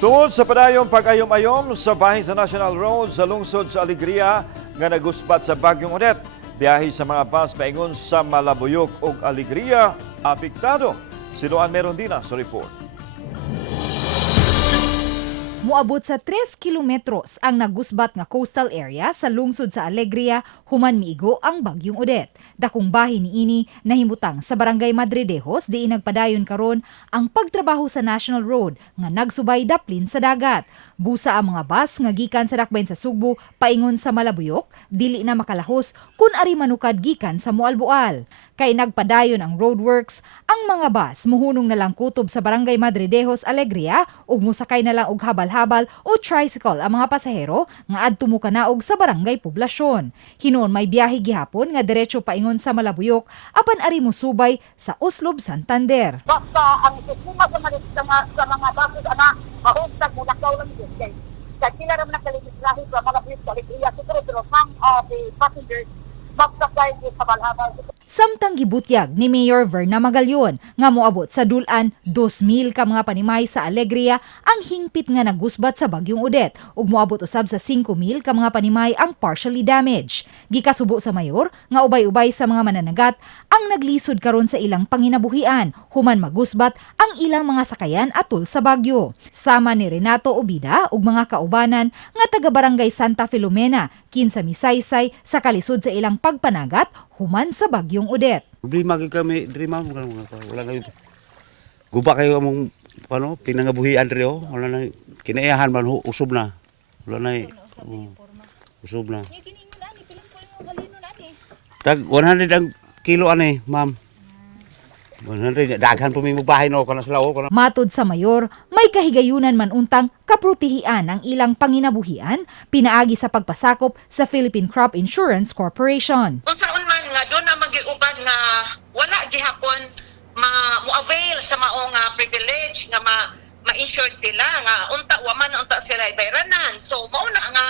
Tungod sa padayong pag-ayom-ayom sa bahin sa National Road sa lungsod sa Alegria nga nagusbat sa Bagyong Odette, biyahe sa mga bus paingon sa Malabuyok ug Alegria apektado. Siloan meron din sa report. Muabot sa 3 kilometros ang nagusbat nga coastal area sa lungsod sa Alegria human miigo ang Bagyong Odette. Dakong bahin niini nahimutang sa Barangay Madridejos diin nagpadayon karon ang pagtrabaho sa National Road nga nagsubay daplin sa dagat. Busa ang mga bus nga gikan sa dakbayn sa Sugbo paingon sa Malabuyok dili na makalahos kun ari manukad gikan sa Mualboal. Kay nagpadayon ang roadworks, ang mga bus muhunong na lang kutob sa Barangay Madridejos, Alegria ug musakay na lang og habal o tricycle ang mga pasahero nga adto mo kanaog sa barangay poblasyon. Hinon may biyahe gihapon nga diretso paingon sa Malabuyok apan ari musubay sa Uslob, Santander. Basta ang sistema sa mga basos mahustag mo nakaw lang yun. Kaya sila naman nakaligislahi sa mga bus sa Alegria. Pero some of the passengers magsakay sa balhabal. Samtang gibutyag ni Mayor Verna Magalyon nga moabot sa dulan 2,000 ka mga panimay sa Alegria ang hingpit nga nagusbat sa Bagyong Odette ug moabot usab sa 5,000 ka mga panimay ang partially damaged. Gikasubo sa mayor nga ubay-ubay sa mga mananagat ang naglisod karon sa ilang panginabuhian human magusbat ang ilang mga sakayan atol sa bagyo. Sama ni Renato Obida ug mga kaubanan nga taga Barangay Santa Filomena kinsa misaysay sa kalisod sa ilang pagpanagat human sa Bagyong Odette. Problema kami, drima mo wala na guba kayo among pinangabuhian reo, wala na kinaiyahan man usob na. Wala na usob na. Tag 100 ang kilo ani, ma'am. 100 daghan po mi bahay no kana sa lao kana. Matod sa mayor, may kahigayunan man untang kaprotehian ang ilang panginabuhian pinaagi sa pagpasakop sa Philippine Crop Insurance Corporation. Unsaon man nga doon na magiuban nga wala gihapon mo-avail sa maong privilege nga ma-insure sila nga unta wa man unta sila ibayranan. So mao na nga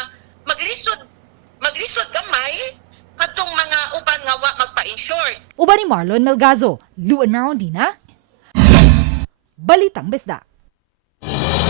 maglisod gamay kadtong mga uban nga wa magpa-insure. Uban ni Marlon Melgazo, Luan Marondina, Balitang Besdak.